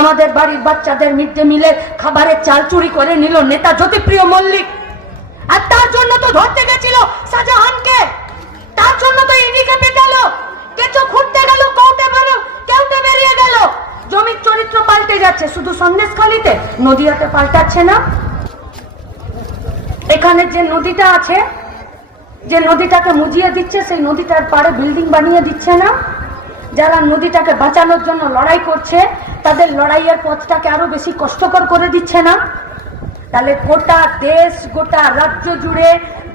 আমাদের বাড়ির বাচ্চাদের মিড ডে মিলে খাবারের চাল চুরি করে নিল নেতা জ্যোতিপ্রিয় মল্লিক, আর তার জন্য তো ধরতে গেছিল শাহজাহানকে, তার জন্য তো ইডিকে পেটালো, কেঁচো খুঁড়তে গেল, কেউটে বেরিয়ে গেল। জমির চরিত্র পাল্টে যাচ্ছে, শুধু সন্দেশখালিতে, নদিয়াতে পাল্টাচ্ছে না? এখানে যে নদীটা আছে, যে নদীটাকে মুজিয়ে দিচ্ছে, সেই নদীটার পাড়ে বিল্ডিং বানিয়ে দিচ্ছে না? যারা নদীটাকে বাঁচানোর জন্য লড়াই করছে তাদের লড়াইয়ের পথটাকে আরো বেশি কষ্টকর করে দিচ্ছে না? তাহলে গোটা দেশ, গোটা রাজ্য জুড়ে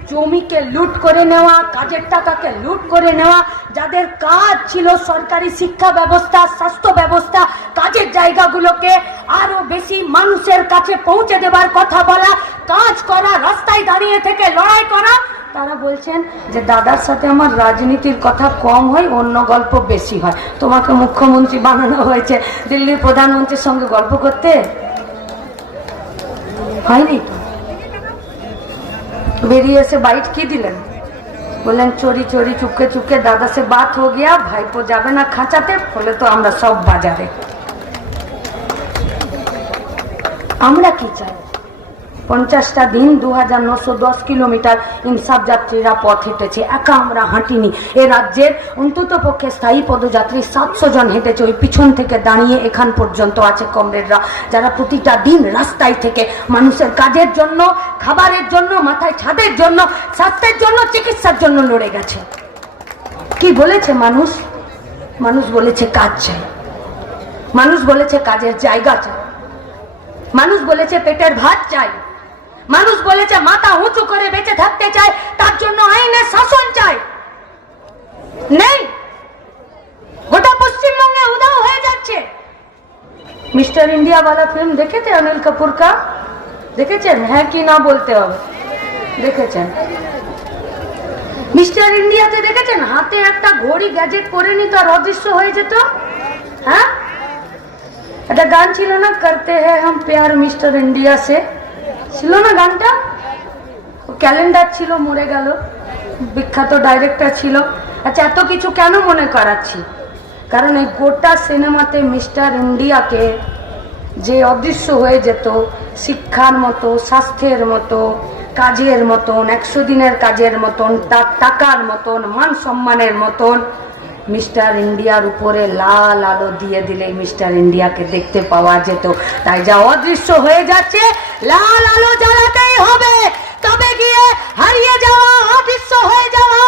জমিকে লুট করে নেওয়া, কাজের টাকাকে লুট করে নেওয়া, যাদের কাজ ছিল সরকারি শিক্ষা ব্যবস্থা, স্বাস্থ্য ব্যবস্থা, কাজের জায়গাগুলোকে আরো বেশি মানুষের কাছে পৌঁছে দেবার কথা বলা, কাজ করা, রাস্তায় দাঁড়িয়ে থেকে লড়াই করা, তারা বলছেন যে দাদার সাথে আমার রাজনীতির কথা কম হয়, অন্য গল্প বেশি হয়। তোমাকে মুখ্যমন্ত্রী বানানো হয়েছে দিল্লির প্রধানমন্ত্রীর সঙ্গে গল্প করতে? হয়নি তো। বেরিয়ে এসে বাইট কি দিলেন? বললেন চোরি চোরি চুপকে চুপকে দাদা সে বাত হো গিয়া, ভাইপো যাবে না খাঁচাতে, ফলে তো আমরা সব বাজারে। আমরা কি চাই? 50টা দিন 2910 কিলোমিটার ইনসাফ যাত্রীরা পথ হেঁটেছে, একা আমরা হাঁটিনি। এ রাজ্যের অন্তত পক্ষে স্থায়ী পদযাত্রী 700 জন হেঁটেছে, ওই পিছন থেকে দাঁড়িয়ে এখান পর্যন্ত আছে কমরেডরা, যারা প্রতিটা দিন রাস্তায় থেকে মানুষের কাজের জন্য, খাবারের জন্য, মাথায় ছাদের জন্য, স্বাস্থ্যের জন্য, চিকিৎসার জন্য লড়ে গেছে। কি বলেছে মানুষ? মানুষ বলেছে কাজ চাই, মানুষ বলেছে কাজের জায়গা চাই, মানুষ বলেছে পেটের ভাত চাই, মানুষ বলেছে মাথা উঁচু করে বেঁচে থাকতে চায়, তার জন্য আইনের শাসন চাই। নেই, গোটা পশ্চিমবঙ্গে উধাও হয়ে যাচ্ছে। মিস্টার ইন্ডিয়া वाला फिल्म দেখেছে অনিল কাপুর কা? দেখেছেন? হ্যাঁ কি না বলতে হবে। দেখেছেন? মিস্টার ইন্ডিয়াতে দেখেছেন হাতে একটা ঘড়ি গ্যাজেট পরে নিত আর অদৃশ্য হয়ে যেত? হ্যাঁ, একটা গান ছিল না, করতে হ্যাঁ হাম প্যার মিস্টার ইন্ডিয়া সে, ছিল না গানটা? ক্যালেন্ডার ছিল, মরে গেল, বিখ্যাত ডাইরেক্টর ছিল। আচ্ছা, এত কিছু কেন মনে করাচ্ছি? কারণ এই গোটা সিনেমাতে মিস্টার ইন্ডিয়াকে যে অদৃশ্য হয়ে যেত, শিক্ষার মতো, স্বাস্থ্যের মতো, কাজের মতন, 100 দিনের কাজের মতন, তার টাকার মতন, মান সম্মানের মতন, মিস্টার ইন্ডিয়ার উপরে লাল আলো দিয়ে দিলে মিস্টার ইন্ডিয়াকে দেখতে পাওয়া যেত। তাই যা অদৃশ্য হয়ে যাচ্ছে, লাল আলো জ্বালাতেই হবে, তবে গিয়ে হারিয়ে যাওয়া, অদৃশ্য হয়ে যাওয়া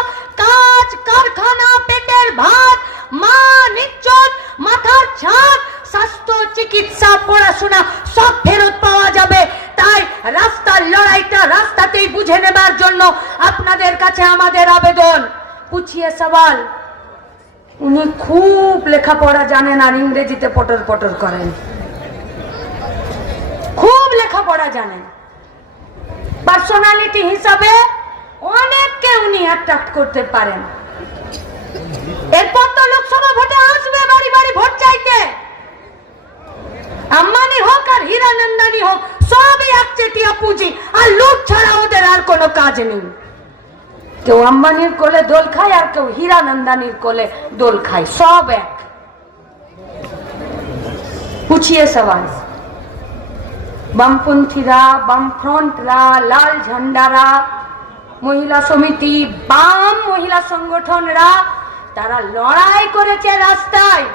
কাজ, কারখানা, পেটের ভাত, মা, ইজ্জত, মাথার ছাদ, স্বাস্থ্য, চিকিৎসা, পড়াশোনা সব ফেরত পাওয়া যাবে। তাই রাস্তার লড়াইটা রাস্তাতেই বুঝে নেবার জন্য আপনাদের কাছে আমাদের আবেদন। পুছিয়ে সওয়াল। উনি খুব লেখাপড়া জানেন আর ইংরেজিতে পটর পটর করেন, খুব লেখাপড়া জানেন, পার্সোনালিটি হিসাবে অনেককে উনি অ্যাট্রাক্ট করতে পারেন। এরপর তো লোকসভা ভোটে আসবে বাড়ি বাড়ি ভোট চাইতে। আম্বানি হোক আর হীরানন্দানি হোক, সবই একচেটিয়া পুঁজি, আর লুট ছাড়া ওদের আর কোনো কাজ নেই। কেউ আম্বানির কোলে দোল খায় আর কেউ হীরানন্দানির কোলে দোল খায়, সব এক। পুছিয়ে সওয়াল। বামপন্থীরা, বামফ্রন্টরা, লাল ঝান্ডারা, মহিলা সমিতি, বাম মহিলা সংগঠনরা, তারা লড়াই করেছে রাস্তায়।